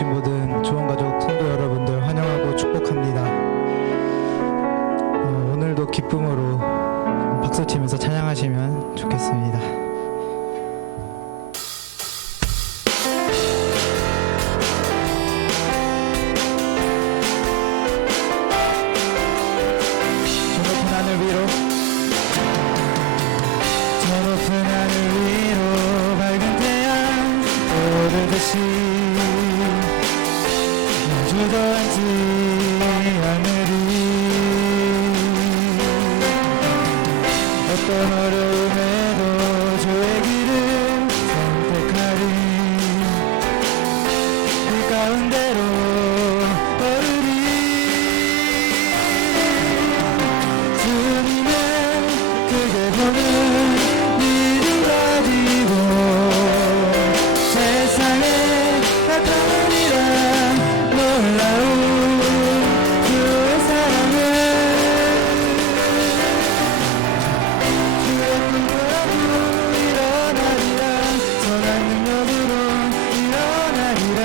오신 모든 좋은 가족 성도 여러분들 환영하고 축복합니다. 오늘도 기쁨으로 박수 치면서 찬양하시면 좋겠습니다. 주저앉지 않으리. 어떤 어려움에도 주의 길을 선택하리. 그 가운데로 걸으리. 주님의 크게 보는 믿음 가지고 세상에 나타나리라. 놀라운 주의 사랑을 주의 꿈으로 일어나리라. 선한 능력으로 일어나리라.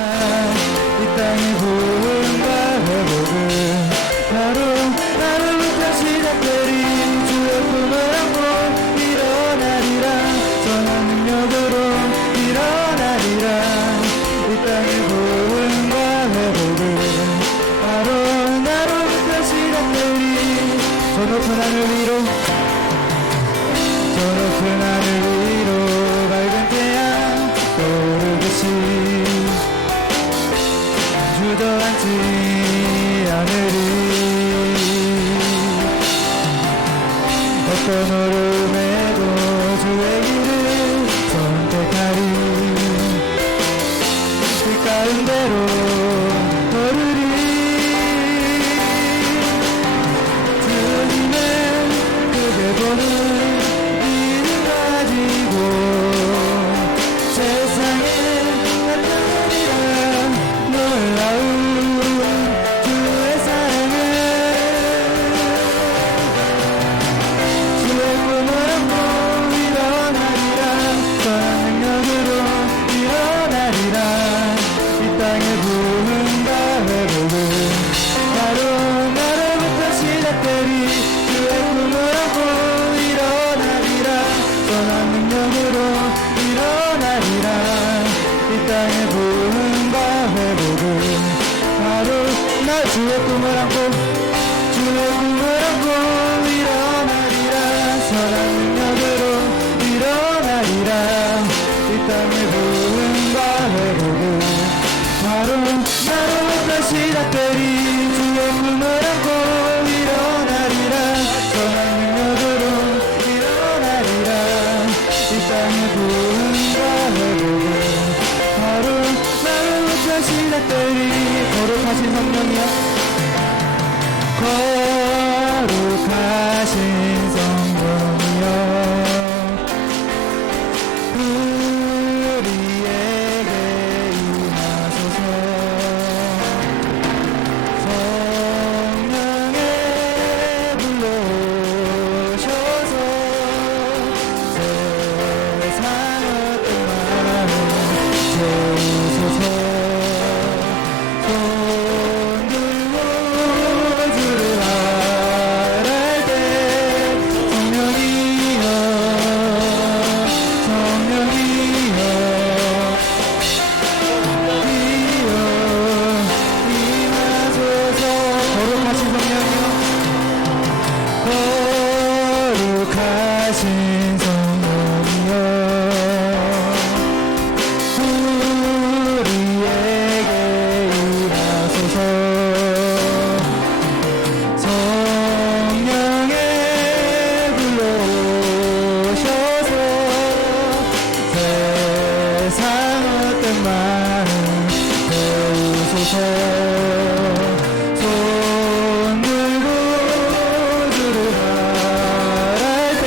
이 땅의 부흥과 회복은 바로 나로부터 시작되리. 주의 꿈을 안고 일어나리라. 선한 능력으로 일어나리라. 이 땅의 부흥과 회복은 바로 나로부터 시작되리. 저 높은 하늘 위로 저 높은 하늘 위로 밝은 태양 떠오르듯이 주저앉지 않으리. 어떤 어려움에도 주의 길을 선택하리. 그 가운데로 걸으리. 주님의 크게 보는 믿음 가지고 세상에 나타나리라. 놀라운 주의 사랑을 주의 꿈을 안고 일어나리라. 선한 능력으로 일어나리라. 이 땅의 부흥과 회복은 바로 나로부터 시작되리. 주의 꿈을 안고 일어나리라. 선한 능력으로 일어나리라. 이 땅의 부흥과 회복은 바로 나 주의 꿈을 안고 주의 꿈을 안고 일어나리라. 선한 능력으로 일어나리라. 이 땅의 부흥과 회복은 바로 나로부터 시작되리. 주의 꿈을 안고 일어나리라. 선한 능력으로 일어나리라. 이 땅의 부흥과 회복은 바로 나로부터 시작되리. 거룩하신 성령이여, 거룩하신 성령이여, 우리에게 임하소서. 성령의 불로 오셔서 세상 어떤 마음 채우소서. 손 들고 주를 바랄 때 성령이여, 성령이여, 임하소서. 거룩하신 성령이여, 거룩하신 성령이여, 우리에게 임하소서. 성령의 불로 오셔서 세상 어떤 마음 채우소서. 손 들고 주를 바랄 때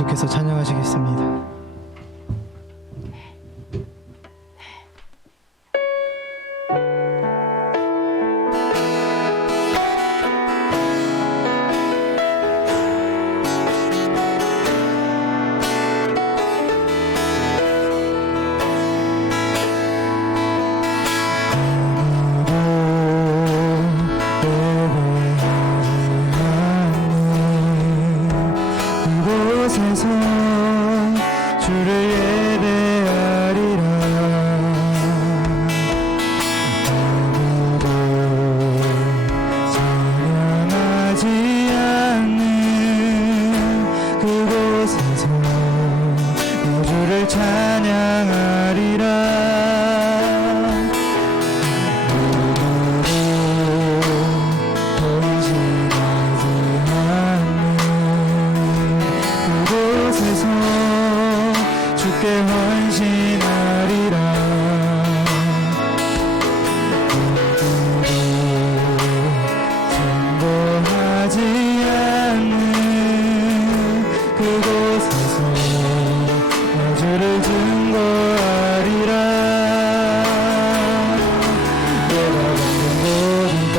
계속해서 찬양하시겠습니다. 그곳에서 주를 예배하리라. 아무도 찬양하지 않는 그곳에서 주를 찬양하리라. 누구도 헌신하지 않는 그곳에서 주께 헌신하리라. 누구도 증거하지 않는 그곳에서 주를 증거하리라. 내가 걷는 모든 땅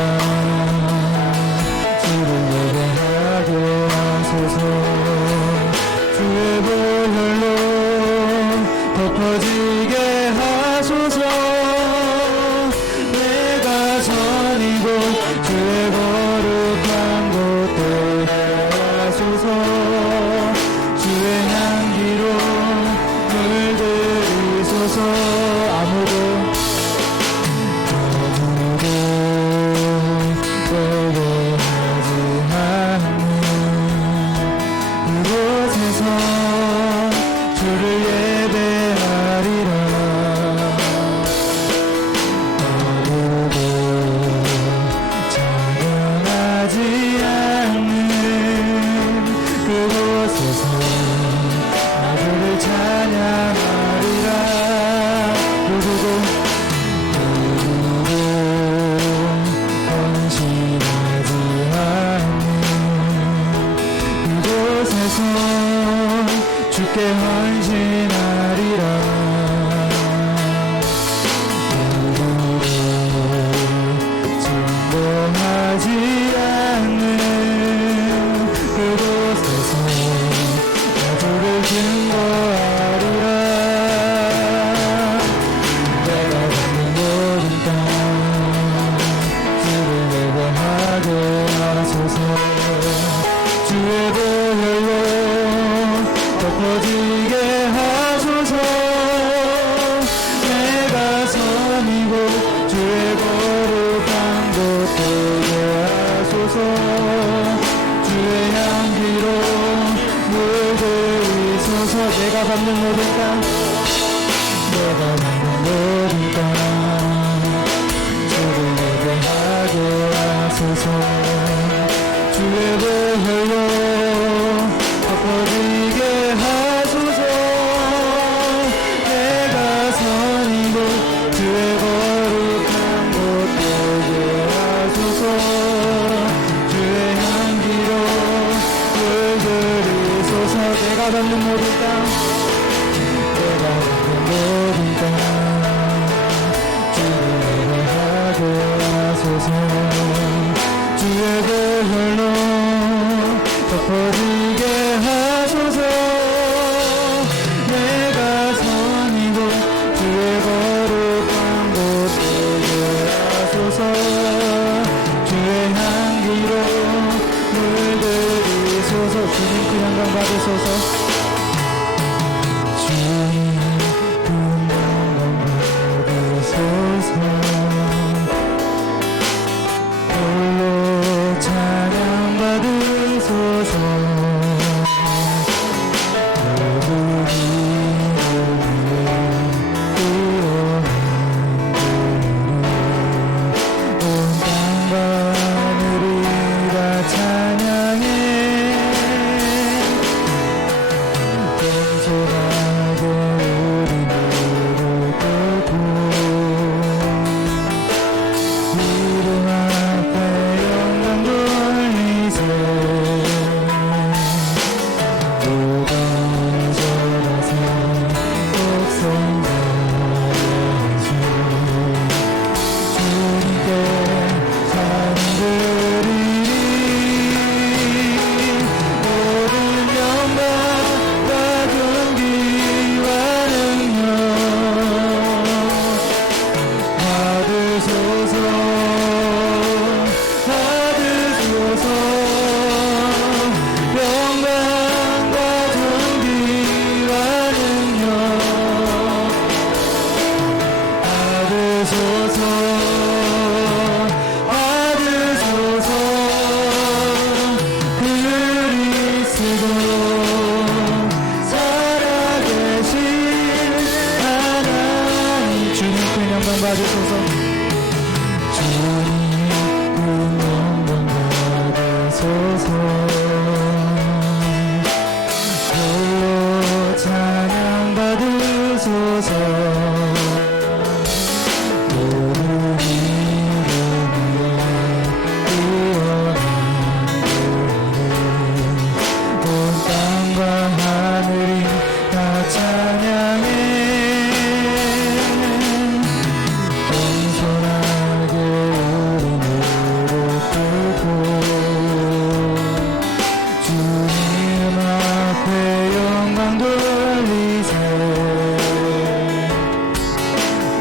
주를 예배하게 하소서. 주의 보혈로 덮어지게 하소서. 내가 전이고 주의 거룩한 곳 되게 하소서. 주의 향기로 물들이소서. 아무도 예배하지 않는 그곳에서 주를 예배하리라. 아무도 찬양하지 않는 그곳에서 주를 찬양하리라. 누구도 헌신하지 않는 그곳에서 주께 헌신하리라. 누구도 증거하지 않는 그곳에서 주를 증거하리라. 내가 걷는 모든 땅 주를 예배하게 하소서. 주의 보혈로 덮어지게 하소서. 내가 선이고 주의 거룩한 곳 되게 하소서. 주의 향기로 물들이소서. 내가 받는 모든 땅 내가 받는 모든 땅 주를 예배하게 하소서. 주의 보혈로 덮어지게 하소서. 내가 선이고 주의 거룩한 곳 되게 하소서. 주의 향기로 물들이소서. 내가 받는 모든 땅 내가 받는 모든 땅 주를 예배하게 하소서. 주의 보혈로 덮어지게 하소서. 내가 선이고 주의 거룩한 곳 되게 하소서. 주의 향기로 물들이소서. 주님 그 영광 받으소서. 주님 그 영광 받으소서. 홀로 찬양 받으소서. 받으소서. 주님 그 영광 받으소서. 홀로 찬양 받으소서. 모든 이름에 뛰어난 온 땅과 하늘이 다 찬양해. 겸손하게 우리 무릎 꿇고 주님 앞에 영광 돌리세.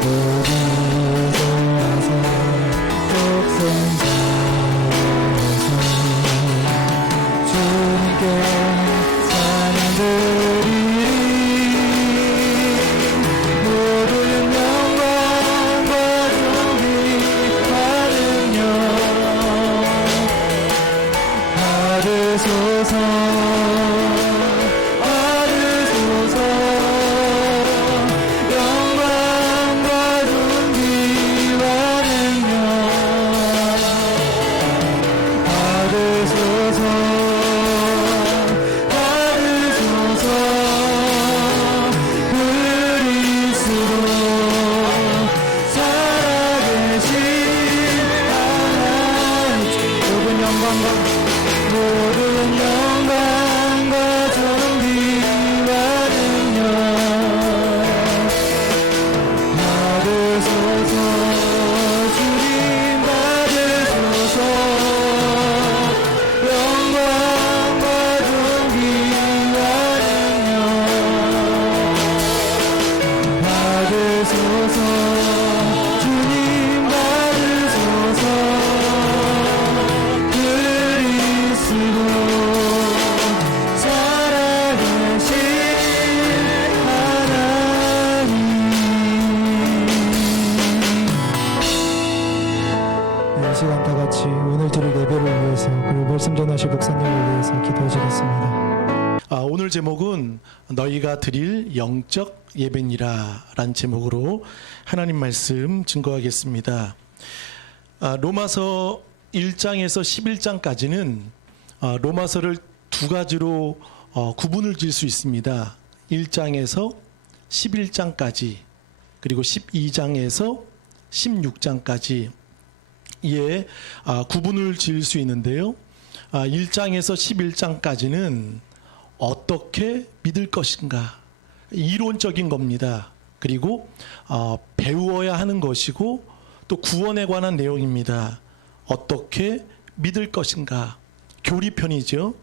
어디서 와서 독생자여서 주님께 찬양 드리리. 모든 영광과 존귀 받으며 받으소서. 받으소서. 영광과 존귀 받으며 받으소서. 받으소서. 그리스도 살아계신 하나님. 모든 영광과 존귀 받으며 받으소서. 주님 받으소서. 영광과 존귀 받으며 받으소서. 주님 받으소서. 그리스도 살아계신 하나님. 이 시간 다 같이 오늘 드릴 예배를 위해서 그리고 말씀 전하실 목사님을 위해서 기도하시겠습니다. 오늘 제목은 너희가 드릴 영적 예배니라 라는 제목으로 하나님 말씀 증거하겠습니다. 로마서 1장에서 11장까지는 로마서를 두 가지로 구분을 지을 수 있습니다. 1장에서 11장까지 그리고 12장에서 16장까지 예, 구분을 지을 수 있는데요. 1장에서 11장까지는 어떻게 믿을 것인가 이론적인 겁니다. 그리고 배워야 하는 것이고 또 구원에 관한 내용입니다. 어떻게 믿을 것인가 교리편이죠.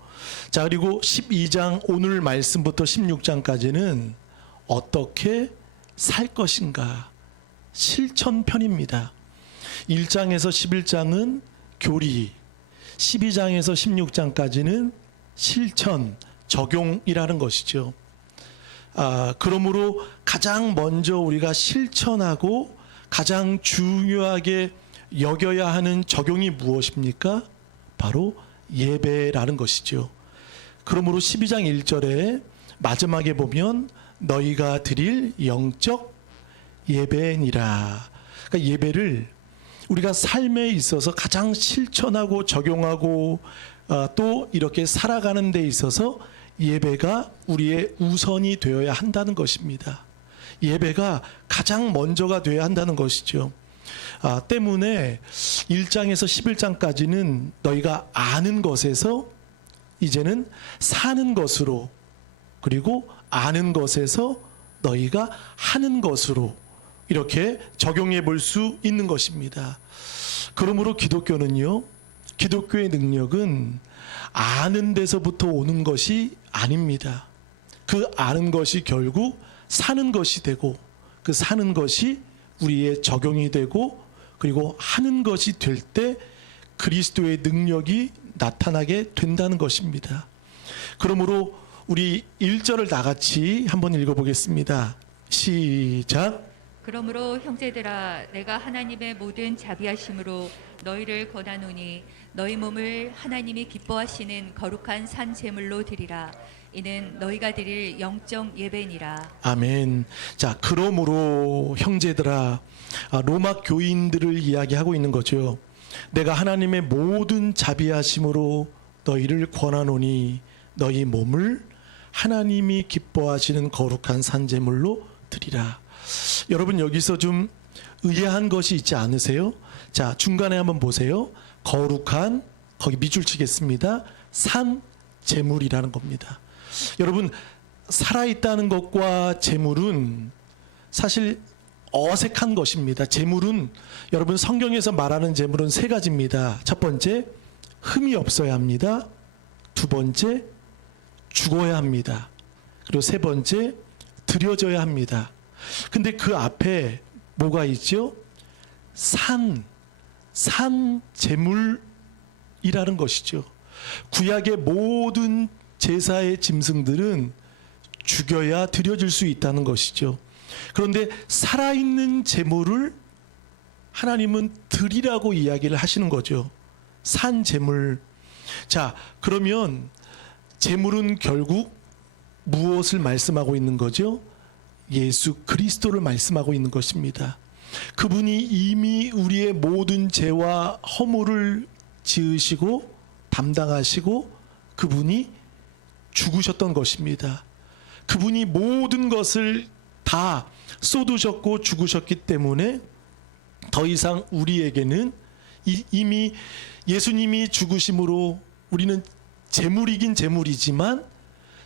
자, 그리고 12장 오늘 말씀부터 16장까지는 어떻게 살 것인가 실천편입니다. 1장에서 11장은 교리, 12장에서 16장까지는 실천, 적용이라는 것이죠. 그러므로 가장 먼저 우리가 실천하고 가장 중요하게 여겨야 하는 적용이 무엇입니까? 바로 예배라는 것이죠. 그러므로 12장 1절에 마지막에 보면 너희가 드릴 영적 예배니라. 그러니까 예배를 우리가 삶에 있어서 가장 실천하고 적용하고 또 이렇게 살아가는 데 있어서 예배가 우리의 우선이 되어야 한다는 것입니다. 예배가 가장 먼저가 되어야 한다는 것이죠. 때문에 1장에서 11장까지는 너희가 아는 것에서 이제는 사는 것으로, 그리고 아는 것에서 너희가 하는 것으로 이렇게 적용해 볼 수 있는 것입니다. 그러므로 기독교는요, 기독교의 능력은 아는 데서부터 오는 것이 아닙니다. 그 아는 것이 결국 사는 것이 되고, 그 사는 것이 우리의 적용이 되고, 그리고 하는 것이 될 때 그리스도의 능력이 나타나게 된다는 것입니다. 그러므로 우리 1절을 다 같이 한번 읽어보겠습니다. 시작. 그러므로 형제들아 내가 하나님의 모든 자비하심으로 너희를 권하노니 너희 몸을 하나님이 기뻐하시는 거룩한 산 제물로 드리라. 이는 너희가 드릴 영적 예배니라. 아멘. 자, 그러므로 형제들아, 로마 교인들을 이야기하고 있는 거죠. 내가 하나님의 모든 자비하심으로 너희를 권하노니 너희 몸을 하나님이 기뻐하시는 거룩한 산제물로 드리라. 여러분, 여기서 좀 의아한 것이 있지 않으세요? 자, 중간에 한번 보세요. 거룩한, 거기 밑줄 치겠습니다. 산제물이라는 겁니다. 여러분, 살아있다는 것과 제물은 사실 어색한 것입니다. 제물은, 여러분, 성경에서 말하는 제물은 세 가지입니다. 첫 번째, 흠이 없어야 합니다. 두 번째, 죽어야 합니다. 그리고 세 번째, 드려져야 합니다. 근데 그 앞에 뭐가 있죠? 산 제물이라는 것이죠. 구약의 모든 제사의 짐승들은 죽여야 드려질 수 있다는 것이죠. 그런데 살아있는 제물을 하나님은 드리라고 이야기를 하시는 거죠. 산 제물. 자, 그러면 제물은 결국 무엇을 말씀하고 있는 거죠? 예수 그리스도를 말씀하고 있는 것입니다. 그분이 이미 우리의 모든 죄와 허물을 지으시고 담당하시고 그분이 죽으셨던 것입니다. 그분이 모든 것을 다 쏟으셨고 죽으셨기 때문에 더 이상 우리에게는 이미 예수님이 죽으심으로 우리는 제물이긴 제물이지만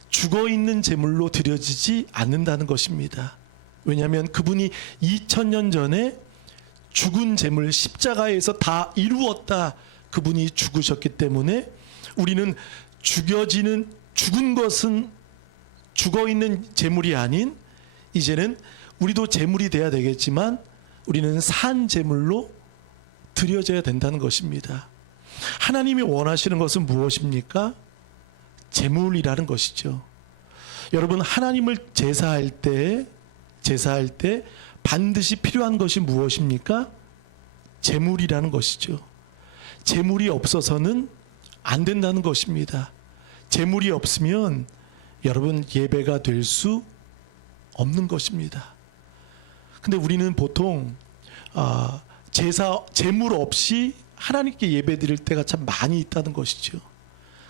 죽어있는 제물로 드려지지 않는다는 것입니다. 왜냐하면 그분이 2000년 전에 죽은 제물 십자가에서 다 이루었다. 그분이 죽으셨기 때문에 우리는 죽은 것은 죽어있는 제물이 아닌 이제는 우리도 제물이 돼야 되겠지만 우리는 산 제물로 드려져야 된다는 것입니다. 하나님이 원하시는 것은 무엇입니까? 제물이라는 것이죠. 여러분, 하나님을 제사할 때 반드시 필요한 것이 무엇입니까? 제물이라는 것이죠. 제물이 없어서는 안 된다는 것입니다. 제물이 없으면 여러분 예배가 될 수 없는 것입니다. 근데 우리는 보통 제물 없이 하나님께 예배 드릴 때가 참 많이 있다는 것이죠.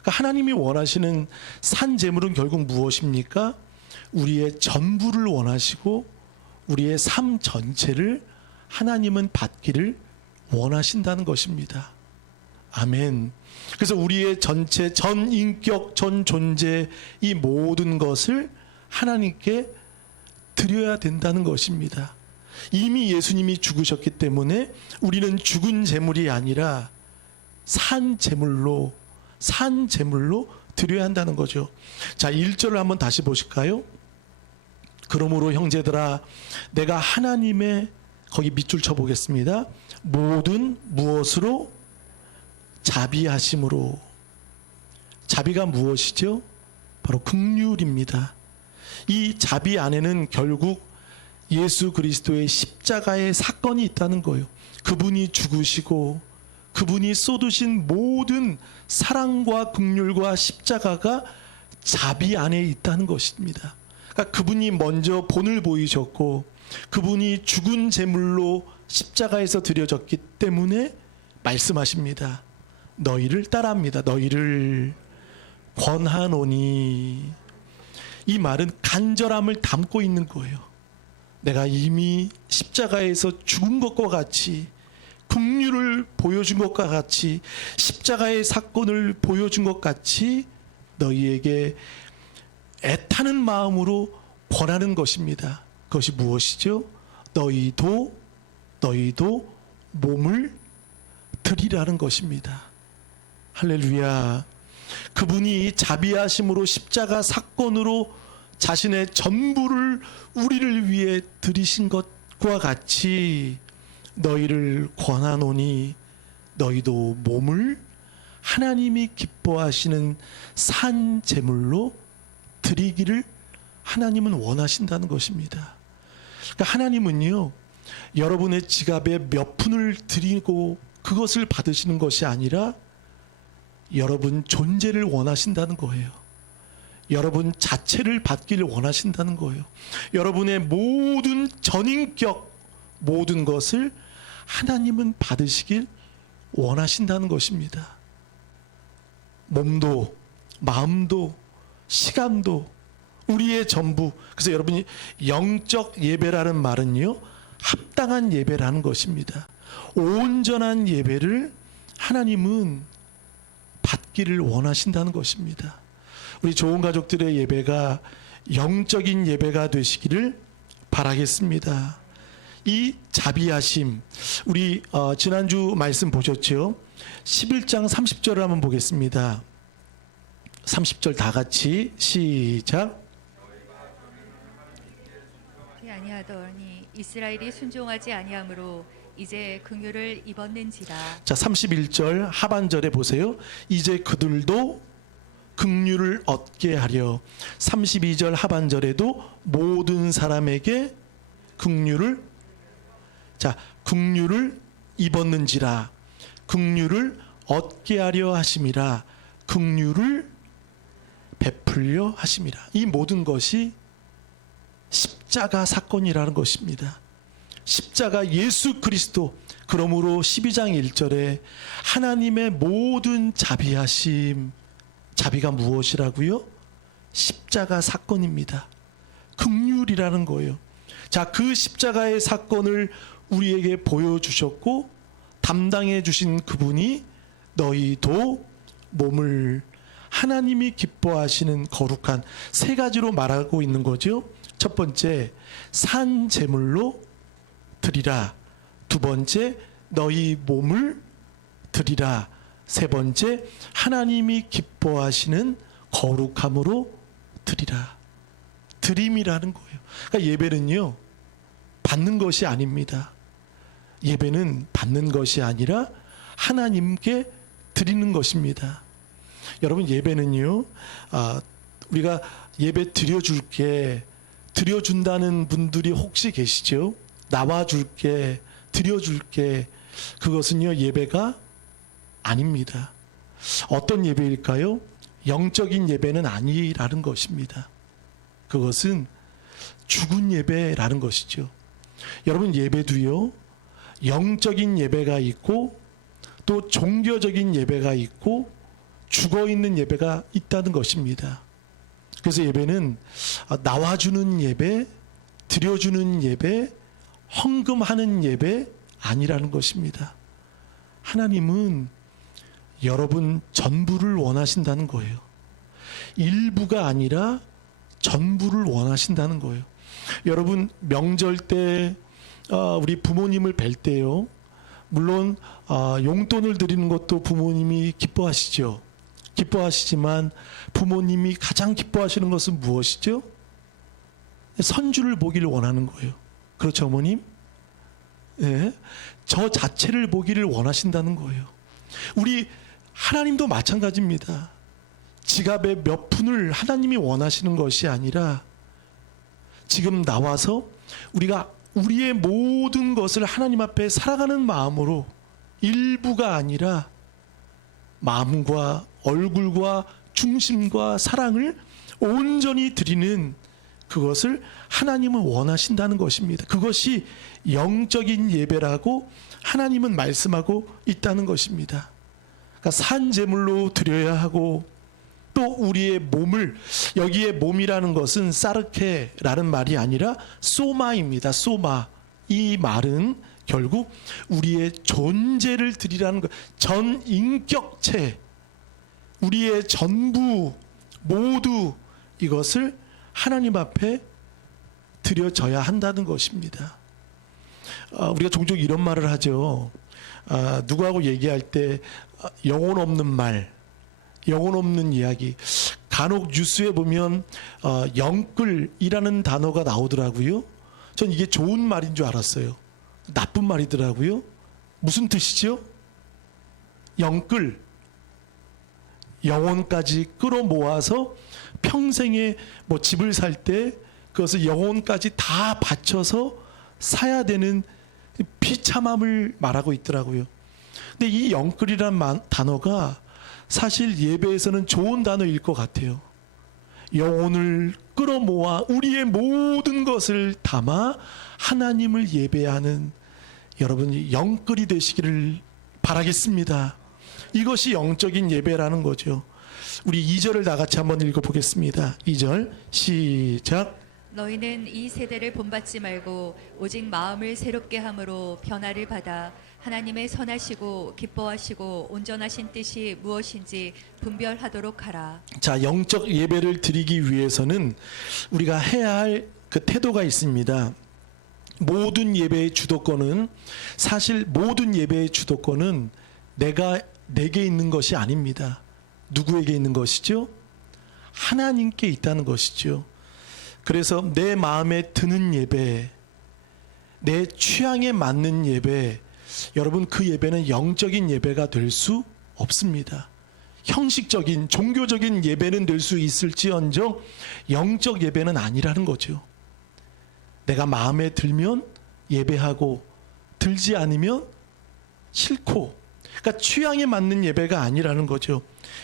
그러니까 하나님이 원하시는 산 제물은 결국 무엇입니까? 우리의 전부를 원하시고 우리의 삶 전체를 하나님은 받기를 원하신다는 것입니다. 아멘. 그래서 우리의 전체, 전 인격, 전 존재, 이 모든 것을 하나님께 드려야 된다는 것입니다. 이미 예수님이 죽으셨기 때문에 우리는 죽은 제물이 아니라 산 제물로 드려야 한다는 거죠. 자, 1절을 한번 다시 보실까요? 그러므로 형제들아 내가 하나님의, 거기 밑줄 쳐보겠습니다. 모든 무엇으로? 자비하심으로. 자비가 무엇이죠? 바로 긍휼입니다. 이 자비 안에는 결국 예수 그리스도의 십자가의 사건이 있다는 거예요. 그분이 죽으시고 그분이 쏟으신 모든 사랑과 긍휼과 십자가가 자비 안에 있다는 것입니다. 그러니까 그분이 먼저 본을 보이셨고 그분이 죽은 제물로 십자가에서 드려졌기 때문에 말씀하십니다. 너희를 따라합니다. 너희를 권하노니. 이 말은 간절함을 담고 있는 거예요. 내가 이미 십자가에서 죽은 것과 같이, 긍휼을 보여준 것과 같이, 십자가의 사건을 보여준 것 같이 너희에게 애타는 마음으로 권하는 것입니다. 그것이 무엇이죠? 너희도 몸을 드리라는 것입니다. 할렐루야. 그분이 자비하심으로 십자가 사건으로 자신의 전부를 우리를 위해 드리신 것과 같이 너희를 권하노니 너희도 몸을 하나님이 기뻐하시는 산 제물로 드리기를 하나님은 원하신다는 것입니다. 그러니까 하나님은요, 여러분의 지갑에 몇 푼을 드리고 그것을 받으시는 것이 아니라 여러분 존재를 원하신다는 거예요. 여러분 자체를 받기를 원하신다는 거예요. 여러분의 모든 전인격 모든 것을 하나님은 받으시길 원하신다는 것입니다. 몸도 마음도 시간도 우리의 전부. 그래서 여러분이 영적 예배라는 말은요, 합당한 예배라는 것입니다. 온전한 예배를 하나님은 받기를 원하신다는 것입니다. 우리 좋은 가족들의 예배가 영적인 예배가 되시기를 바라겠습니다. 이 자비하심, 우리 지난주 말씀 보셨죠? 11장 30절을 한번 보겠습니다. 30절 다 같이 시작. 아니하더니 이스라엘이 순종하지 아니하므로 이제 긍휼을 입었는지라. 자, 31절 하반절에 보세요. 이제 그들도 긍휼을 얻게 하려. 32절 하반절에도 모든 사람에게 긍휼을, 자, 긍휼을 입었는지라. 긍휼을 얻게 하려 하심이라. 긍휼을 베풀려 하심이라. 이 모든 것이 십자가 사건이라는 것입니다. 십자가 예수 그리스도. 그러므로 12장 1절에 하나님의 모든 자비하심, 자비가 무엇이라고요? 십자가 사건입니다. 긍휼이라는 거예요. 자, 그 십자가의 사건을 우리에게 보여주셨고 담당해 주신 그분이 너희도 몸을, 하나님이 기뻐하시는 거룩한, 세 가지로 말하고 있는 거죠. 첫 번째, 산 제물로 드리라. 두 번째, 너희 몸을 드리라. 세 번째, 하나님이 기뻐하시는 거룩함으로 드리라. 드림이라는 거예요. 그러니까 예배는요, 받는 것이 아닙니다. 예배는 받는 것이 아니라 하나님께 드리는 것입니다. 여러분, 예배는요, 우리가 예배 드려줄게, 드려준다는 분들이 혹시 계시죠? 나와줄게, 드려줄게. 그것은요, 예배가 아닙니다. 어떤 예배일까요? 영적인 예배는 아니라는 것입니다. 그것은 죽은 예배라는 것이죠. 여러분, 예배도요, 영적인 예배가 있고 또 종교적인 예배가 있고 죽어있는 예배가 있다는 것입니다. 그래서 예배는 나와주는 예배, 드려주는 예배, 헌금하는 예배 아니라는 것입니다. 하나님은 여러분 전부를 원하신다는 거예요. 일부가 아니라 전부를 원하신다는 거예요. 여러분, 명절 때 우리 부모님을 뵐 때요, 물론 용돈을 드리는 것도 부모님이 기뻐하시죠. 기뻐하시지만 부모님이 가장 기뻐하시는 것은 무엇이죠? 선주를 보기를 원하는 거예요. 그렇죠, 어머님? 네. 저 자체를 보기를 원하신다는 거예요. 우리 하나님도 마찬가지입니다. 지갑에 몇 푼을 하나님이 원하시는 것이 아니라 지금 나와서 우리가 우리의 모든 것을 하나님 앞에 살아가는 마음으로, 일부가 아니라 마음과 얼굴과 중심과 사랑을 온전히 드리는 그것을 하나님은 원하신다는 것입니다. 그것이 영적인 예배라고 하나님은 말씀하고 있다는 것입니다. 그러니까 산 제물로 드려야 하고, 또 우리의 몸을, 여기에 몸이라는 것은 사르케라는 말이 아니라 소마입니다. 소마. 이 말은 결국 우리의 존재를 드리라는 것, 전 인격체, 우리의 전부 모두 이것을 하나님 앞에 드려져야 한다는 것입니다. 우리가 종종 이런 말을 하죠. 누구하고 얘기할 때 영혼 없는 말, 영혼 없는 이야기. 간혹 뉴스에 보면 영끌이라는 단어가 나오더라고요. 전 이게 좋은 말인 줄 알았어요. 나쁜 말이더라고요. 무슨 뜻이죠? 영끌, 영혼까지 끌어모아서 평생에 집을 살 때 그것을 영혼까지 다 바쳐서 사야 되는 비참함을 말하고 있더라고요. 근데 이 영끌이란 단어가 사실 예배에서는 좋은 단어일 것 같아요. 영혼을 끌어모아 우리의 모든 것을 담아 하나님을 예배하는 여러분이 영끌이 되시기를 바라겠습니다. 이것이 영적인 예배라는 거죠. 우리 2절을 다 같이 한번 읽어보겠습니다. 2절 시작. 너희는 이 세대를 본받지 말고 오직 마음을 새롭게 함으로 변화를 받아 하나님의 선하시고 기뻐하시고 온전하신 뜻이 무엇인지 분별하도록 하라. 자, 영적 예배를 드리기 위해서는 우리가 해야 할 그 태도가 있습니다. 모든 예배의 주도권은 사실 모든 예배의 주도권은 내게 있는 것이 아닙니다. 누구에게 있는 것이죠? 하나님께 있다는 것이죠. 그래서 내 마음에 드는 예배, 내 취향에 맞는 예배, 여러분 그 예배는 영적인 예배가 될 수 없습니다. 형식적인 종교적인 예배는 될 수 있을지언정 영적 예배는 아니라는 거죠. 내가 마음에 들면 예배하고 들지 않으면 싫고, 그러니까 취향에 맞는 예배가 아니라는 거죠.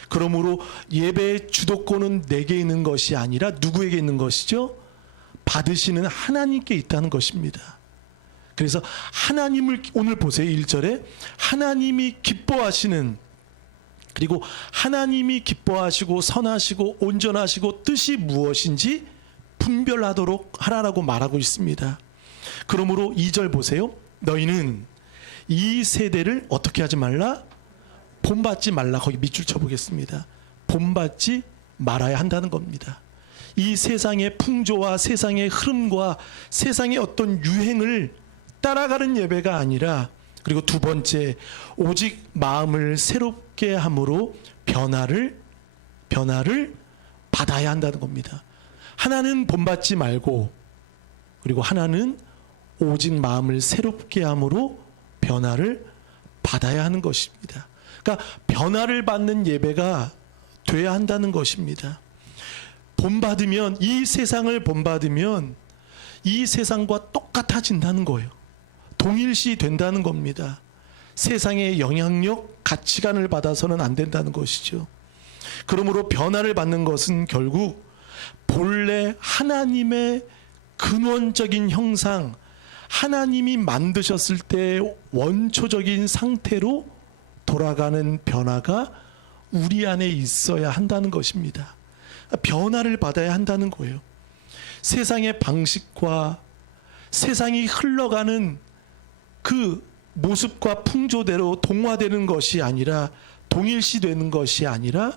그러므로 예배의 주도권은 내게 있는 것이 아니라 누구에게 있는 것이죠? 받으시는 하나님께 있다는 것입니다. 그래서 하나님을 오늘 보세요. 1절에 하나님이 기뻐하시는, 그리고 하나님이 기뻐하시고 선하시고 온전하시고 뜻이 무엇인지 분별하도록 하라라고 말하고 있습니다. 그러므로 2절 보세요. 너희는 이 세대를 어떻게 하지 말라? 본받지 말라. 거기 밑줄 쳐보겠습니다. 본받지 말아야 한다는 겁니다. 이 세상의 풍조와 세상의 흐름과 세상의 어떤 유행을 따라가는 예배가 아니라, 그리고 두 번째, 오직 마음을 새롭게 함으로 변화를 받아야 한다는 겁니다. 하나는 본받지 말고, 그리고 하나는 오직 마음을 새롭게 함으로 변화를 받아야 하는 것입니다. 그러니까 변화를 받는 예배가 돼야 한다는 것입니다. 본받으면, 이 세상을 본받으면 이 세상과 똑같아진다는 거예요. 동일시 된다는 겁니다. 세상의 영향력, 가치관을 받아서는 안 된다는 것이죠. 그러므로 변화를 받는 것은 결국 본래 하나님의 근원적인 형상, 하나님이 만드셨을 때 원초적인 상태로 돌아가는 변화가 우리 안에 있어야 한다는 것입니다. 변화를 받아야 한다는 거예요. 세상의 방식과 세상이 흘러가는 그 모습과 풍조대로 동화되는 것이 아니라, 동일시되는 것이 아니라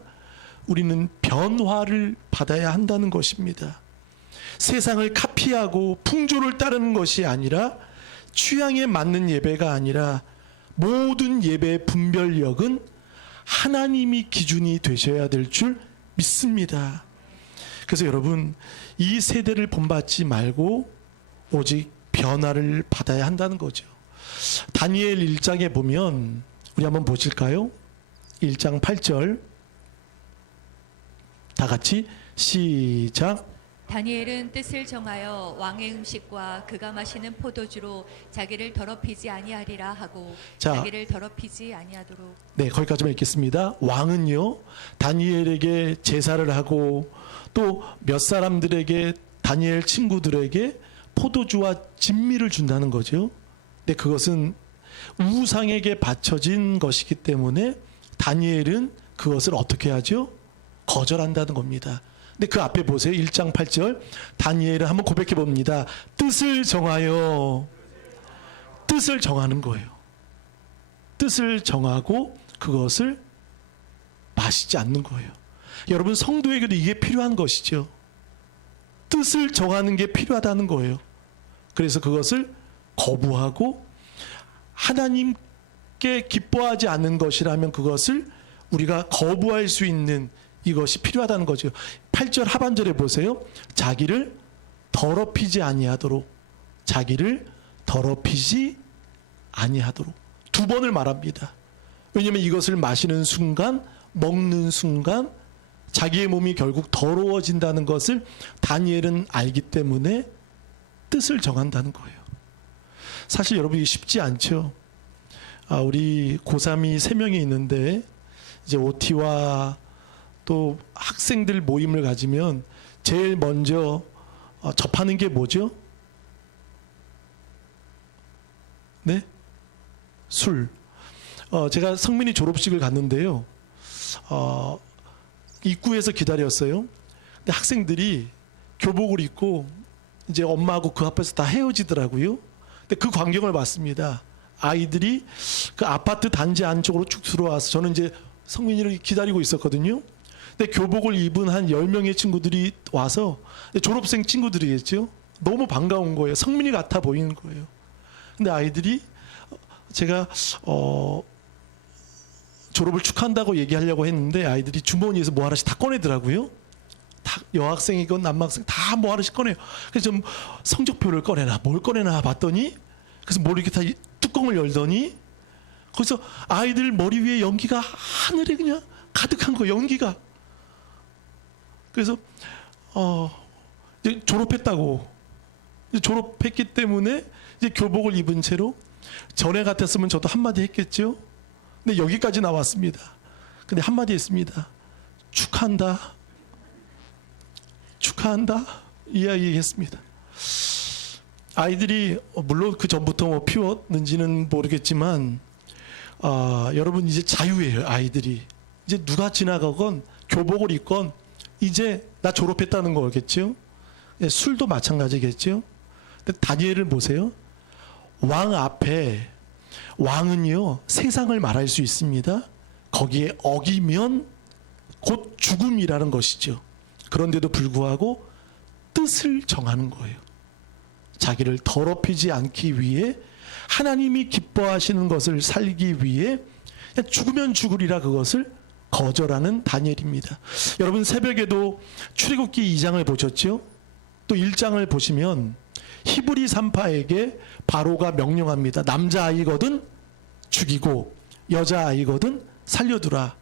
우리는 변화를 받아야 한다는 것입니다. 세상을 카피하고 풍조를 따르는 것이 아니라, 취향에 맞는 예배가 아니라, 모든 예배의 분별력은 하나님이 기준이 되셔야 될 줄 믿습니다. 그래서 여러분, 이 세대를 본받지 말고 오직 변화를 받아야 한다는 거죠. 다니엘 1장에 보면 우리 한번 보실까요? 1장 8절 다 같이 시작. 다니엘은 뜻을 정하여 왕의 음식과 그가 마시는 포도주로 자기를 더럽히지 아니하리라 하고, 자, 자기를 더럽히지 아니하도록. 네, 거기까지만 읽겠습니다. 왕은요, 다니엘에게 제사를 하고 또 몇 사람들에게, 다니엘 친구들에게 포도주와 진미를 준다는 거죠. 근데 그것은 우상에게 바쳐진 것이기 때문에 다니엘은 그것을 어떻게 하죠? 거절한다는 겁니다. 근데 그 앞에 보세요. 1장 8절 다니엘은 한번 고백해 봅니다. 뜻을 정하여, 뜻을 정하는 거예요. 뜻을 정하고 그것을 마시지 않는 거예요. 여러분, 성도에게도 이게 필요한 것이죠. 뜻을 정하는 게 필요하다는 거예요. 그래서 그것을 거부하고, 하나님께 기뻐하지 않는 것이라면 그것을 우리가 거부할 수 있는 이것이 필요하다는 거죠. 8절 하반절에 보세요. 자기를 더럽히지 아니하도록, 자기를 더럽히지 아니하도록 두 번을 말합니다. 왜냐하면 이것을 마시는 순간, 먹는 순간 자기의 몸이 결국 더러워진다는 것을 다니엘은 알기 때문에 뜻을 정한다는 거예요. 사실 여러분 이게 쉽지 않죠. 우리 고3이 3명이 있는데 이제 OT와 또 학생들 모임을 가지면 제일 먼저 접하는 게 뭐죠? 네? 술. 제가 성민이 졸업식을 갔는데요. 입구에서 기다렸어요. 근데 학생들이 교복을 입고 이제 엄마하고 그 앞에서 다 헤어지더라고요. 근데 그 광경을 봤습니다. 아이들이 그 아파트 단지 안쪽으로 쭉 들어와서 저는 이제 성민이를 기다리고 있었거든요. 근데 교복을 입은 한 10명의 친구들이 와서 졸업생 친구들이겠죠. 너무 반가운 거예요. 성민이 같아 보이는 거예요. 근데 아이들이 제가 졸업을 축하한다고 얘기하려고 했는데 아이들이 주머니에서 뭐 하나씩 다 꺼내더라고요. 다 여학생이건 남학생 다 뭐 하나씩 꺼내요. 그래서 좀 성적표를 꺼내나 뭘 꺼내나 봤더니 그래서 뭘 이렇게 다 뚜껑을 열더니 거기서 아이들 머리 위에 연기가 하늘에 그냥 가득한 거 연기가. 그래서 이제 졸업했다고. 이제 졸업했기 때문에 이제 교복을 입은 채로 전에 같았으면 저도 한마디 했겠죠. 근데 여기까지 나왔습니다. 근데 한마디 했습니다. 축하한다. 축하한다. 이야기 했습니다. 아이들이 물론 그 전부터 뭐 피웠는지는 모르겠지만 여러분 이제 자유예요. 아이들이 이제 누가 지나가건 교복을 입건 이제 나 졸업했다는 거겠죠. 술도 마찬가지겠죠. 근데 다니엘을 보세요. 왕 앞에 왕은요 세상을 말할 수 있습니다. 거기에 어기면 곧 죽음이라는 것이죠. 그런데도 불구하고 뜻을 정하는 거예요. 자기를 더럽히지 않기 위해 하나님이 기뻐하시는 것을 살기 위해 그냥 죽으면 죽으리라 그것을 거절하는 다니엘입니다. 여러분 새벽에도 출애굽기 2장을 보셨죠? 또 1장을 보시면 히브리 산파에게 바로가 명령합니다. 남자아이거든 죽이고 여자아이거든 살려두라.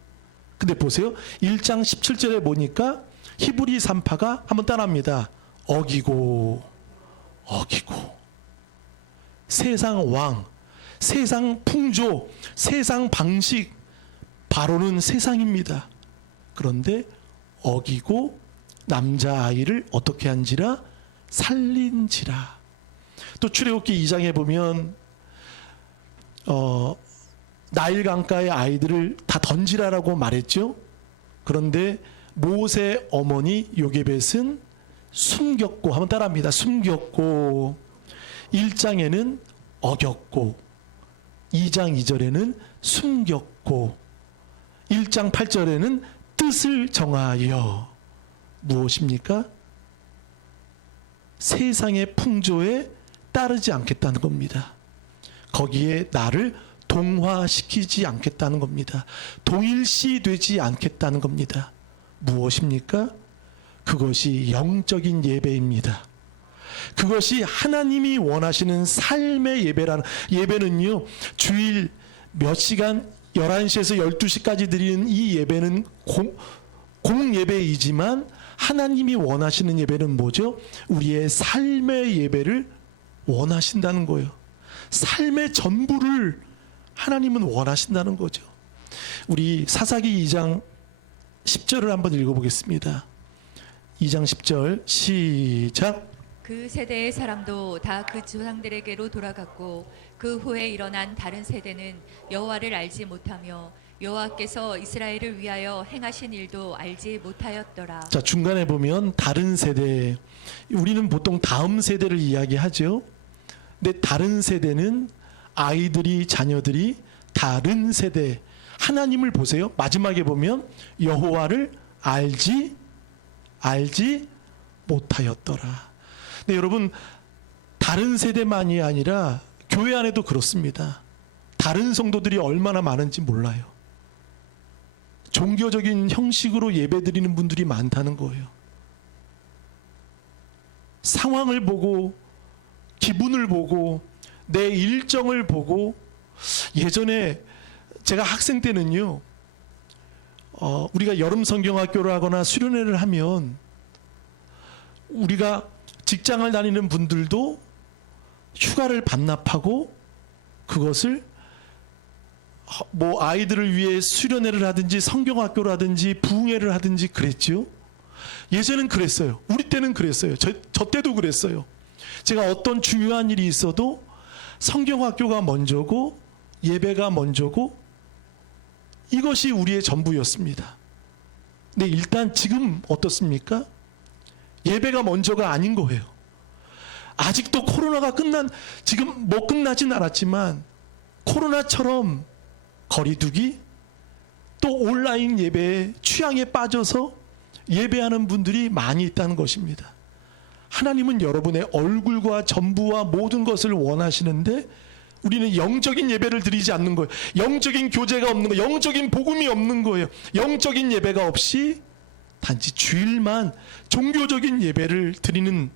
근데 보세요. 1장 17절에 보니까 히브리 산파가 한번 따라합니다. 어기고 세상 왕, 세상 풍조, 세상 방식 바로는 세상입니다. 그런데 어기고 남자아이를 어떻게 한지라 살린지라. 또 출애굽기 2장에 보면 나일 강가의 아이들을 다 던지라라고 말했죠. 그런데 모세 어머니 요게벳은 숨겼고 한번 따라합니다. 숨겼고 1장에는 어겼고 2장 2절에는 숨겼고 1장 8절에는 뜻을 정하여 무엇입니까? 세상의 풍조에 따르지 않겠다는 겁니다. 거기에 나를 동화시키지 않겠다는 겁니다. 동일시되지 않겠다는 겁니다. 무엇입니까? 그것이 영적인 예배입니다. 그것이 하나님이 원하시는 삶의 예배라는 예배는요. 주일 몇 시간 11시에서 12시까지 드리는 이 예배는 공예배이지만 하나님이 원하시는 예배는 뭐죠? 우리의 삶의 예배를 원하신다는 거예요. 삶의 전부를 하나님은 원하신다는 거죠. 우리 사사기 2장 10절을 한번 읽어보겠습니다. 2장 10절 시작. 그 세대의 사람도 다 그 조상들에게로 돌아갔고 그 후에 일어난 다른 세대는 여호와를 알지 못하며 여호와께서 이스라엘을 위하여 행하신 일도 알지 못하였더라. 자, 중간에 보면 다른 세대, 우리는 보통 다음 세대를 이야기하죠. 근데 다른 세대는 아이들이 자녀들이 다른 세대 하나님을 보세요. 마지막에 보면 여호와를 알지 못하였더라. 근데 여러분 다른 세대만이 아니라 교회 안에도 그렇습니다. 다른 성도들이 얼마나 많은지 몰라요. 종교적인 형식으로 예배드리는 분들이 많다는 거예요. 상황을 보고 기분을 보고 내 일정을 보고 예전에 제가 학생 때는요. 우리가 여름 성경학교를 하거나 수련회를 하면 우리가 직장을 다니는 분들도 휴가를 반납하고 그것을 뭐 아이들을 위해 수련회를 하든지 성경학교를 하든지 부흥회를 하든지 그랬지요. 예전엔 그랬어요. 우리 때는 그랬어요. 저 때도 그랬어요. 제가 어떤 중요한 일이 있어도 성경학교가 먼저고 예배가 먼저고 이것이 우리의 전부였습니다. 근데 일단 지금 어떻습니까? 예배가 먼저가 아닌 거예요. 아직도 코로나가 지금 뭐 끝나진 않았지만 코로나처럼 거리두기 또 온라인 예배에 취향에 빠져서 예배하는 분들이 많이 있다는 것입니다. 하나님은 여러분의 얼굴과 전부와 모든 것을 원하시는데 우리는 영적인 예배를 드리지 않는 거예요. 영적인 교제가 없는 거예요. 영적인 복음이 없는 거예요. 영적인 예배가 없이 단지 주일만 종교적인 예배를 드리는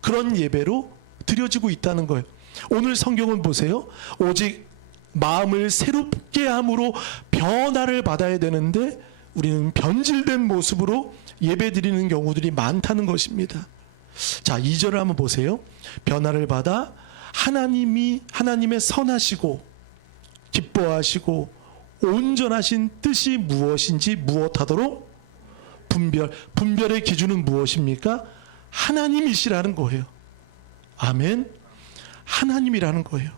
그런 예배로 드려지고 있다는 거예요. 오늘 성경은 보세요. 오직 마음을 새롭게 함으로 변화를 받아야 되는데 우리는 변질된 모습으로 예배 드리는 경우들이 많다는 것입니다. 자, 2절을 한번 보세요. 변화를 받아 하나님의 선하시고 기뻐하시고 온전하신 뜻이 무엇인지 무엇하도록 분별의 기준은 무엇입니까? 하나님이시라는 거예요. 아멘. 하나님이라는 거예요.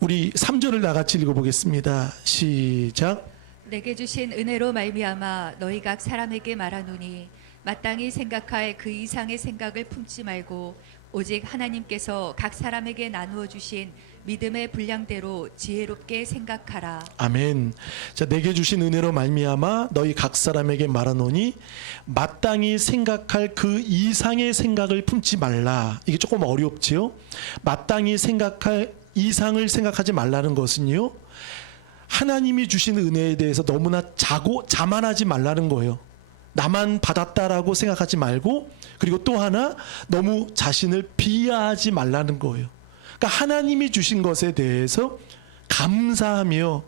우리 3절을 다 같이 읽어보겠습니다. 시작. 내게 주신 은혜로 말미암아 너희 각 사람에게 말하노니 마땅히 생각할 그 이상의 생각을 품지 말고 오직 하나님께서 각 사람에게 나누어 주신 믿음의 분량대로 지혜롭게 생각하라. 아멘. 자, 내게 주신 은혜로 말미암아 너희 각 사람에게 말하노니 마땅히 생각할 그 이상의 생각을 품지 말라. 이게 조금 어렵지요? 마땅히 생각할 이상을 생각하지 말라는 것은요, 하나님이 주신 은혜에 대해서 너무나 자만하지 말라는 거예요. 나만 받았다라고 생각하지 말고, 그리고 또 하나 너무 자신을 비하하지 말라는 거예요. 그러니까 하나님이 주신 것에 대해서 감사하며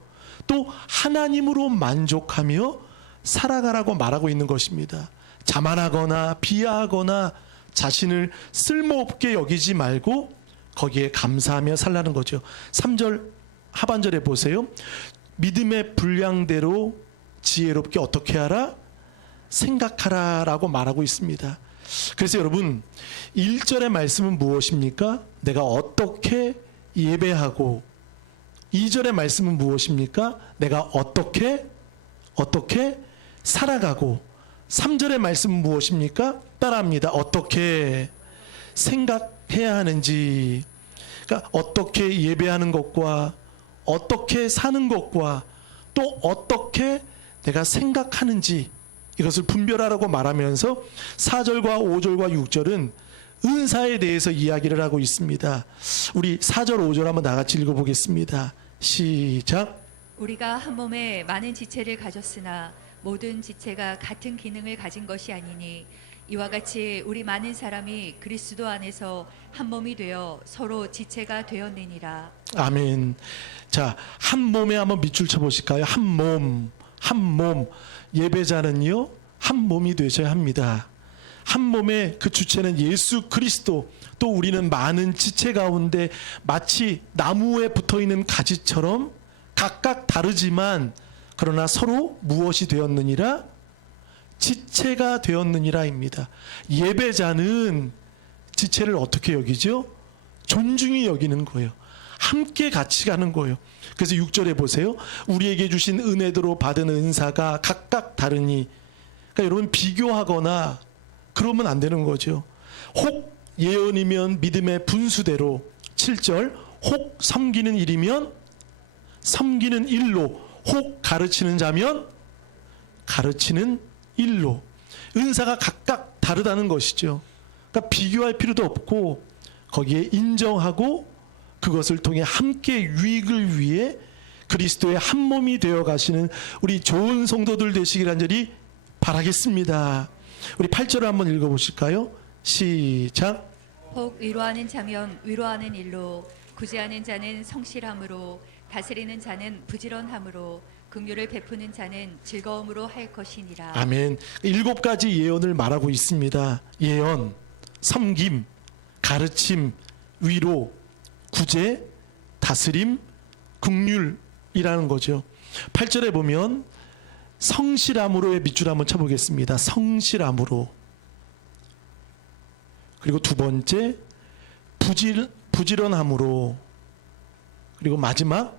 또 하나님으로 만족하며 살아가라고 말하고 있는 것입니다. 자만하거나 비하하거나 자신을 쓸모없게 여기지 말고 거기에 감사하며 살라는 거죠. 3절 하반절에 보세요. 믿음의 분량대로 지혜롭게 어떻게 하라? 생각하라라고 말하고 있습니다. 그래서 여러분 1절의 말씀은 무엇입니까? 내가 어떻게 예배하고, 2절의 말씀은 무엇입니까? 내가 어떻게 살아가고, 3절의 말씀은 무엇입니까? 따라합니다. 어떻게 생각해야 하는지. 그러니까 어떻게 예배하는 것과 어떻게 사는 것과 또 어떻게 내가 생각하는지 이것을 분별하라고 말하면서 4절과 5절과 6절은 은사에 대해서 이야기를 하고 있습니다. 우리 4절 5절 한번 나같이 읽어보겠습니다. 시작. 우리가 한 몸에 많은 지체를 가졌으나 모든 지체가 같은 기능을 가진 것이 아니니 이와 같이 우리 많은 사람이 그리스도 안에서 한 몸이 되어 서로 지체가 되었느니라. 아멘. 자, 한 몸에 한번 밑줄 쳐보실까요? 한 몸. 예배자는요, 한 몸이 되셔야 합니다. 한 몸의 그 주체는 예수 그리스도, 또 우리는 많은 지체 가운데 마치 나무에 붙어있는 가지처럼 각각 다르지만 그러나 서로 무엇이 되었느니라? 지체가 되었느니라입니다. 예배자는 지체를 어떻게 여기죠? 존중히 여기는 거예요. 함께 같이 가는 거예요. 그래서 6절에 보세요. 우리에게 주신 은혜대로 받은 은사가 각각 다르니. 그러니까 여러분 비교하거나 그러면 안 되는 거죠. 혹 예언이면 믿음의 분수대로. 7절 혹 섬기는 일이면 섬기는 일로, 혹 가르치는 자면 가르치는 일로. 은사가 각각 다르다는 것이죠. 그러니까 비교할 필요도 없고 거기에 인정하고 그것을 통해 함께 유익을 위해 그리스도의 한 몸이 되어 가시는 우리 좋은 성도들 되시길 간절히 바라겠습니다. 우리 8절을 한번 읽어보실까요? 시작. 혹 위로하는 자면 위로하는 일로, 구제하는 자는 성실함으로, 다스리는 자는 부지런함으로, 긍휼을 베푸는 자는 즐거움으로 할 것이니라. 아멘. 7가지 예언을 말하고 있습니다. 예언, 섬김, 가르침, 위로, 구제, 다스림, 긍휼이라는 거죠. 8절에 보면 성실함으로의 밑줄 한번 쳐보겠습니다. 성실함으로. 그리고 두 번째 부지런함으로. 그리고 마지막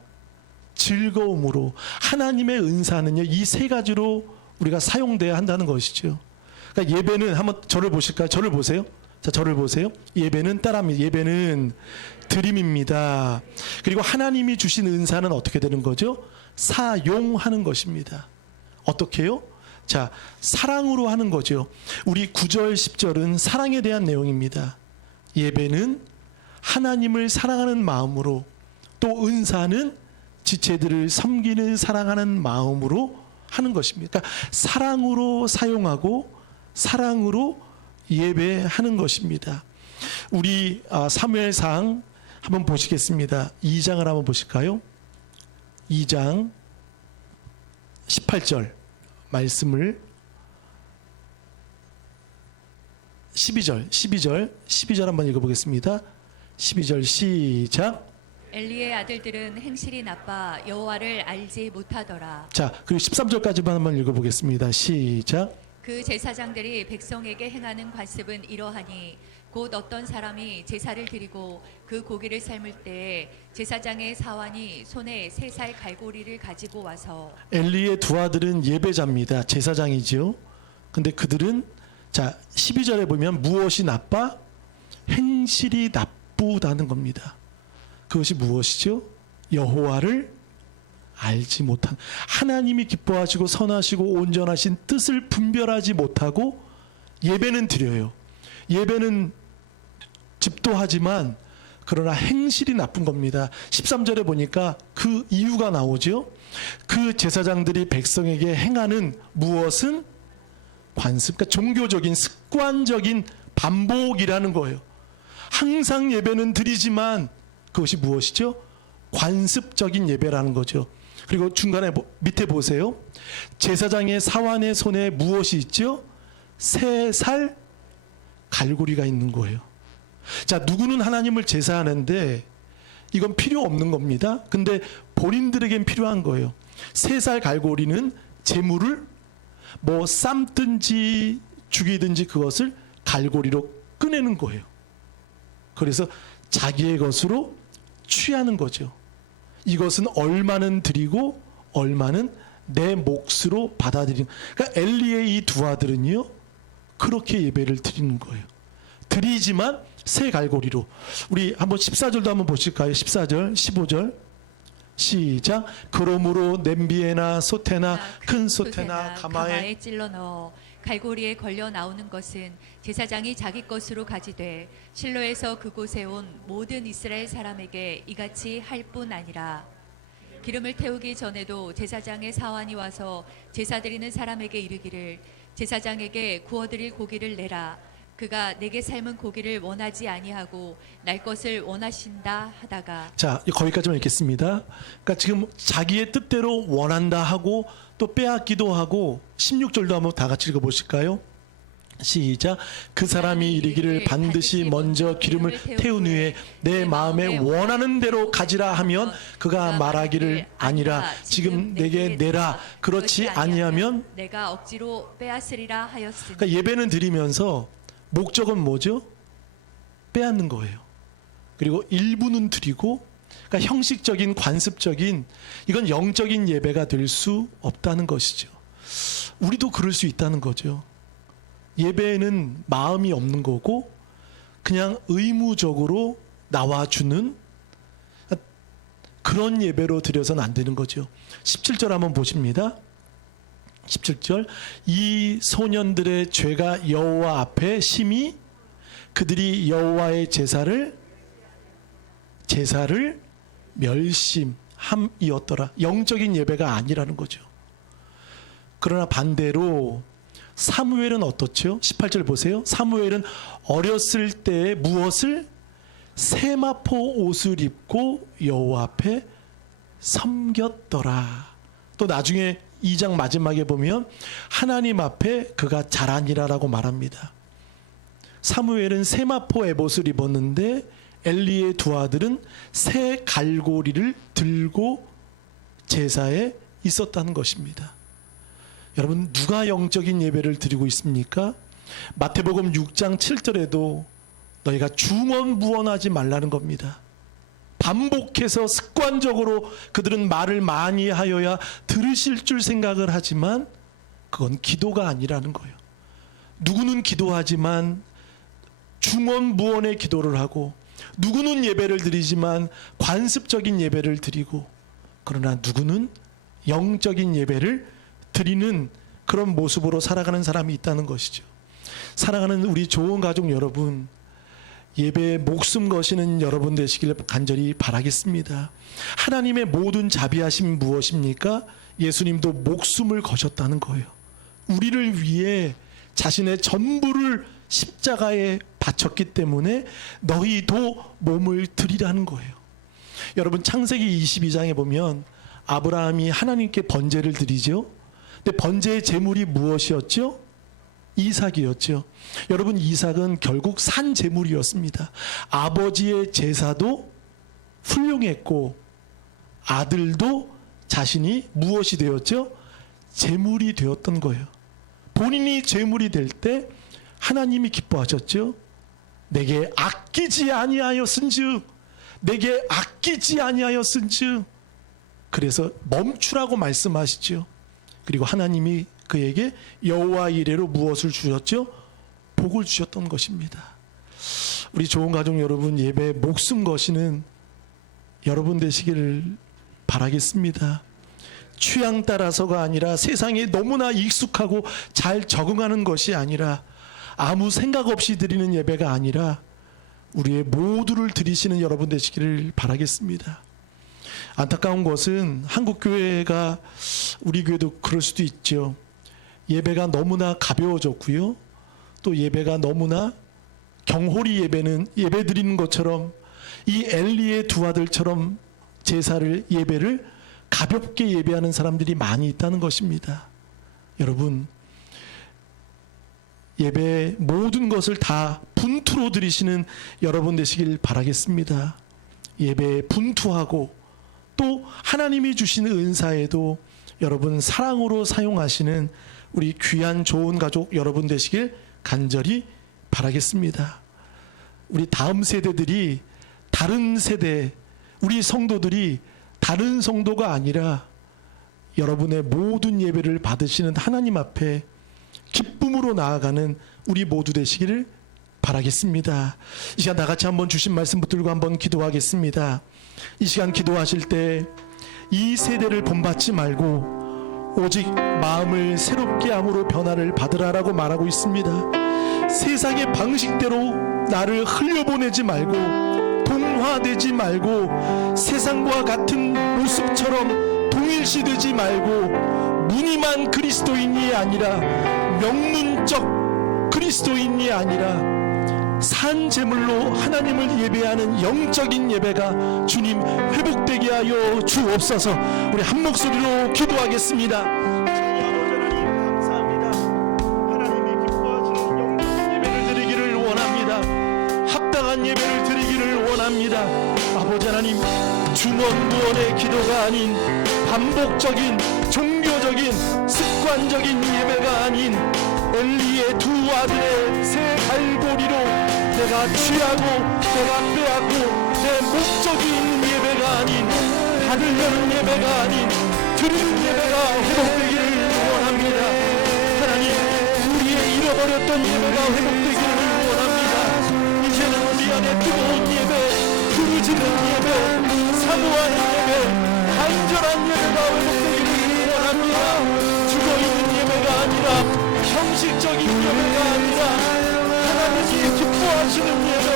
즐거움으로. 하나님의 은사는요, 이 세 가지로 우리가 사용돼야 한다는 것이죠. 그러니까 예배는, 한번 저를 보실까요? 저를 보세요. 자, 저를 보세요. 예배는 따라합니다. 예배는 드림입니다. 그리고 하나님이 주신 은사는 어떻게 되는 거죠? 사용하는 것입니다. 어떻게요? 자, 사랑으로 하는 거죠. 우리 9절, 10절은 사랑에 대한 내용입니다. 예배는 하나님을 사랑하는 마음으로, 또 은사는 지체들을 섬기는 사랑하는 마음으로 하는 것입니다. 그러니까 사랑으로 사용하고 사랑으로 예배하는 것입니다. 우리 사무엘상 한번 보시겠습니다. 2장을 한번 보실까요? 2장 18절 말씀을 12절 한번 읽어보겠습니다. 12절 시작. 엘리의 아들들은 행실이 나빠 여호와를 알지 못하더라. 자, 그리고 13절까지만 한번 읽어보겠습니다. 시작. 그 제사장들이 백성에게 행하는 관습은 이러하니 곧 어떤 사람이 제사를 드리고 그 고기를 삶을 때에 제사장의 사환이 손에 3살 갈고리를 가지고 와서. 엘리의 두 아들은 예배자입니다. 제사장이지요. 근데 그들은, 자, 12절에 보면 무엇이 나빠? 행실이 나쁘다는 겁니다. 그것이 무엇이죠? 여호와를 알지 못한, 하나님이 기뻐하시고 선하시고 온전하신 뜻을 분별하지 못하고 예배는 드려요. 예배는 집도하지만 그러나 행실이 나쁜 겁니다. 13절에 보니까 그 이유가 나오죠. 그 제사장들이 백성에게 행하는 무엇은 관습, 그러니까 종교적인 습관적인 반복이라는 거예요. 항상 예배는 드리지만 그것이 무엇이죠? 관습적인 예배라는 거죠. 그리고 중간에 밑에 보세요. 제사장의 사환의 손에 무엇이 있죠? 3살 갈고리가 있는 거예요. 자, 누구는 하나님을 제사하는데 이건 필요 없는 겁니다. 근데 본인들에겐 필요한 거예요. 3살 갈고리는 재물을 뭐 삶든지 죽이든지 그것을 갈고리로 꺼내는 거예요. 그래서 자기의 것으로 취하는 거죠. 이것은 얼마는 드리고 얼마는 내 몫으로 받아들이는. 그러니까 엘리의 이 두 아들은요, 그렇게 예배를 드리는 거예요. 드리지만 새 갈고리로. 우리 한번 14절도 한번 보실까요? 14절, 15절 시작. 그러므로 냄비에나 솥에나 큰 솥에나 가마에 찔러 넣어 갈고리에 걸려 나오는 것은 제사장이 자기 것으로 가지되 실로에서 그곳에 온 모든 이스라엘 사람에게 이같이 할 뿐 아니라. 기름을 태우기 전에도 제사장의 사환이 와서 제사 드리는 사람에게 이르기를 제사장에게 구워드릴 고기를 내라. 그가 내게 삶은 고기를 원하지 아니하고 날 것을 원하신다 하다가. 자, 거기까지만 읽겠습니다. 그러니까 지금 자기의 뜻대로 원한다 하고 또 빼앗기도 하고. 16절도 한번 다 같이 읽어보실까요? 시작. 그 사람이 이르기를 반드시 먼저 기름을 태운 후에 내 마음에 원하는 대로 가지라 하면 그가 말하기를 아니라 지금 내게 내라. 그렇지 아니하면 내가 억지로 빼앗으리라 하였으니. 그러니까 예배는 드리면서 목적은 뭐죠? 빼앗는 거예요. 그리고 일부는 드리고, 그러니까 형식적인 관습적인, 이건 영적인 예배가 될 수 없다는 것이죠. 우리도 그럴 수 있다는 거죠. 예배에는 마음이 없는 거고 그냥 의무적으로 나와주는 그런 예배로 드려서는 안 되는 거죠. 17절 한번 보십니다. 17절. 이 소년들의 죄가 여호와 앞에 심히 그들이 여호와의 제사를 멸심함이었더라. 영적인 예배가 아니라는 거죠. 그러나 반대로 사무엘은 어떻죠? 18절 보세요. 사무엘은 어렸을 때 무엇을? 세마포 옷을 입고 여호와 앞에 섬겼더라. 또 나중에 2장 마지막에 보면 하나님 앞에 그가 자라니라라고 말합니다. 사무엘은 세마포 에봇을 입었는데 엘리의 두 아들은 새 갈고리를 들고 제사에 있었다는 것입니다. 여러분, 누가 영적인 예배를 드리고 있습니까? 마태복음 6장 7절에도 너희가 중언부언하지 말라는 겁니다. 반복해서 습관적으로 그들은 말을 많이 하여야 들으실 줄 생각을 하지만 그건 기도가 아니라는 거예요. 누구는 기도하지만 중언부언의 기도를 하고, 누구는 예배를 드리지만 관습적인 예배를 드리고, 그러나 누구는 영적인 예배를 드리는 그런 모습으로 살아가는 사람이 있다는 것이죠. 사랑하는 우리 좋은 가족 여러분, 예배에 목숨 거시는 여러분 되시길 간절히 바라겠습니다. 하나님의 모든 자비하심 무엇입니까? 예수님도 목숨을 거셨다는 거예요. 우리를 위해 자신의 전부를 십자가에 바쳤기 때문에 너희도 몸을 드리라는 거예요. 여러분, 창세기 22장에 보면 아브라함이 하나님께 번제를 드리죠. 근데 번제의 제물이 무엇이었죠? 이삭이었죠. 여러분, 이삭은 결국 산 제물이었습니다. 아버지의 제사도 훌륭했고 아들도 자신이 무엇이 되었죠? 제물이 되었던 거예요. 본인이 제물이 될 때 하나님이 기뻐하셨죠. 내게 아끼지 아니하였은즉, 내게 아끼지 아니하였은즉. 그래서 멈추라고 말씀하시죠. 그리고 하나님이 그에게 여호와 이레로 무엇을 주셨죠? 복을 주셨던 것입니다. 우리 좋은 가족 여러분, 예배에 목숨 거시는 여러분 되시기를 바라겠습니다. 취향 따라서가 아니라, 세상에 너무나 익숙하고 잘 적응하는 것이 아니라, 아무 생각 없이 드리는 예배가 아니라 우리의 모두를 드리시는 여러분 되시기를 바라겠습니다. 안타까운 것은 한국교회가, 우리 교회도 그럴 수도 있죠. 예배가 너무나 가벼워졌고요. 또 예배가 너무나 경홀히 예배 드리는 것처럼, 이 엘리의 두 아들처럼 제사를, 예배를 가볍게 예배하는 사람들이 많이 있다는 것입니다. 여러분, 예배의 모든 것을 다 분투로 드리시는 여러분 되시길 바라겠습니다. 예배에 분투하고, 또 하나님이 주시는 은사에도 여러분 사랑으로 사용하시는 우리 귀한 좋은 가족 여러분 되시길 간절히 바라겠습니다. 우리 다음 세대들이, 다른 세대, 우리 성도들이 다른 성도가 아니라 여러분의 모든 예배를 받으시는 하나님 앞에 기쁨으로 나아가는 우리 모두 되시기를 바라겠습니다. 이 시간 다 같이 한번 주신 말씀 붙들고 한번 기도하겠습니다. 이 시간 기도하실 때 이 세대를 본받지 말고 오직 마음을 새롭게 함으로 변화를 받으라라고 말하고 있습니다. 세상의 방식대로 나를 흘려보내지 말고, 동화되지 말고, 세상과 같은 모습처럼 동일시되지 말고, 무늬만 그리스도인이 아니라, 명문적 그리스도인이 아니라 산 제물로 하나님을 예배하는 영적인 예배가 주님 회복되게 하여 주옵소서. 우리 한 목소리로 기도하겠습니다. 감사합니다. 하나님이 기뻐하시는 영적인 예배를 드리기를 원합니다. 합당한 예배를 드리기를 원합니다. 아버지 하나님, 중언부언의 기도가 아닌, 반복적인 종교적인 습관적인 예배가 아닌, 엘리의 두 아들의 새 갈고리로 내가 취하고 내가 빼앗고 내 목적이 있는 예배가 아닌, 받으려는 예배가 아닌 드리는 예배가 회복되기를 원합니다. 하나님, 우리의 잃어버렸던 예배가 회복되기를 원합니다. 이제는 우리 안에 뜨거운 예배, 부르짖는 예배, 사모하는 예배, 간절한 예배가 회복되기를 원합니다. 죽어있는 예배가 아니라, 형식적인 예배가 아니라 하나님이 기뻐하시는 예배,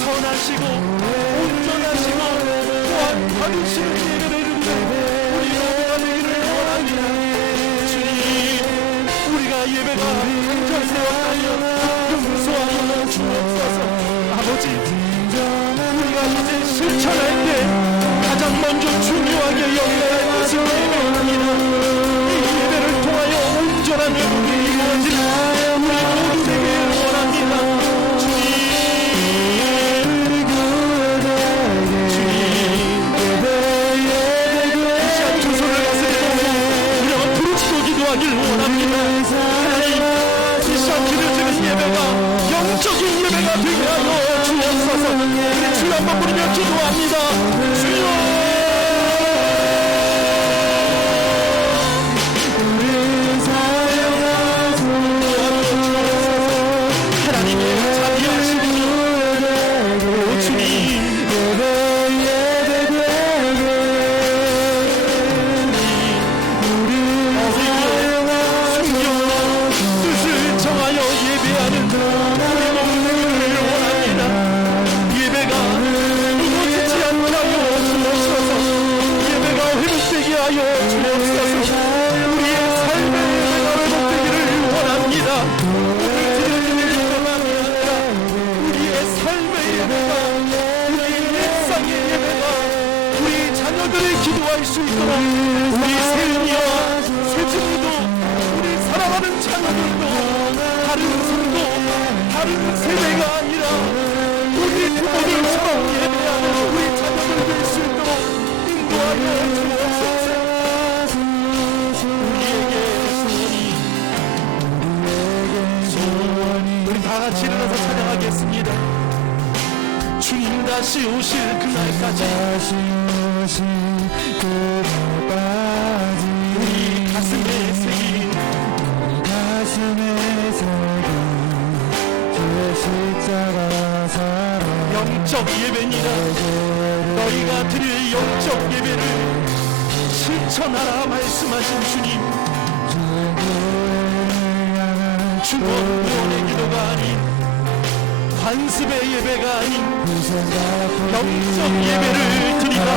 선하시고 온전하시고 또한 받으시는 예배를 드리는 우리 모두가 되기를 원합니다. 주님, 우리가 예배가 간절되었다면 용서하여 주옵소서. 아버지, 우리가 이제 실천할 때 가장 먼저 중요하게 여겨야 할 것은 예배입니다. 이 예배를 통하여 온전한 회복이 이루어지는 우리 모두 되기를 원합니다. 주님, 한번 부르며 기도합니다. 주여 하나님의 자비하심이 오 주님 뜻을 정하여 예배하는 우리 몸을 원합니다. 예배가 무너지지 않게 하여 주옵소서. 예배가 회복되게 하여 주옵소서. 우리의 삶의 예배가 회복되기를 원합니다. 오늘 드리는 예배만이 아니라 우리의 삶의 예배가, 우리 일상의 예배가, 우리 자녀들이 기도할 수 있도록 우리 세은이와 세진이도 우리 사랑하는 자녀들도 다른 성도 다른 세대가 아니라 우리 부모님처럼 예배하는 우리 자녀들 될 수 있도록 인도하여 주옵소서. 우리에게 소원이 우리 다 같이 일어나서 찬양하겠습니다. 주님 다시 오실 그날까지 우리 가슴에 새긴 영적 예배니라. 너희가 드릴 영적 예배를 실천하라 말씀하신 주님, 주원의 기도가 아닌 관습의 예배가 아닌 영적 예배를 드리라.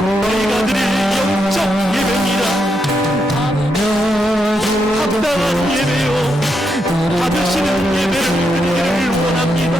너희가 드릴 영적 예배니라. 합당한 예배요 받으시는 예배를 드리기를 원합니다.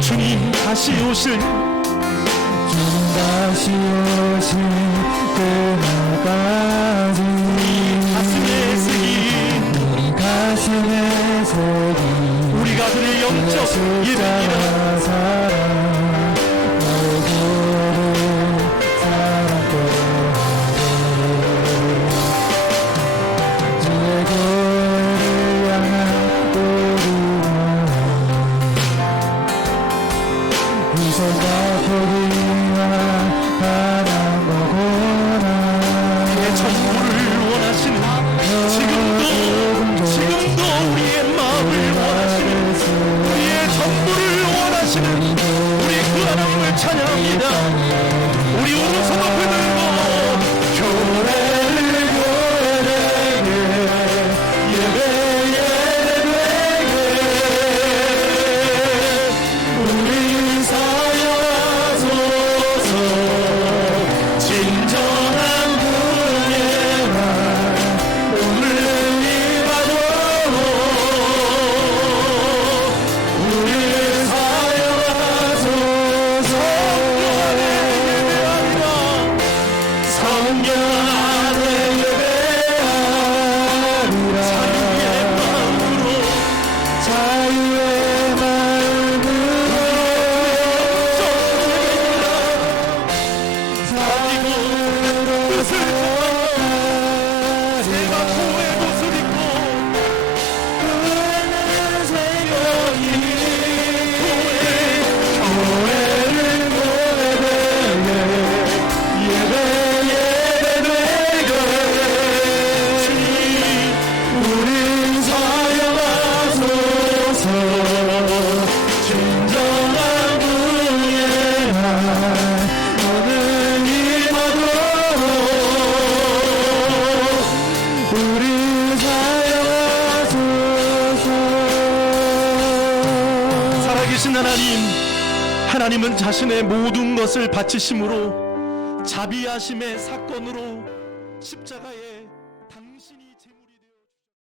주님 다시 오실 그날까지 우리 가슴에 새긴 우리가 드릴 영적 예배니라. 우리의 전부를 원하시는 지금도 우리의 마음을 원하시는 우리의 전부를 원하시는 우리 그 하나님을 찬양합니다. 우리 오른손 앞에 들고 교회를 교회에게 예배 우리 사랑하소서. 진정한 분의 날 오늘 이마도 우리 사랑하소서. 성령 안에 예배하리라. 자유의 마음으로 자유의 마음으로 제가 고의 옷을 입고 교회를 예배되게 주님 우린 사용하소서. 진정한 분의 날 오늘 이마도록 우리 사용하소서. 살아계신 하나님은 자신의 모든 것을 바치심으로 자비하심의 사건으로 십자가에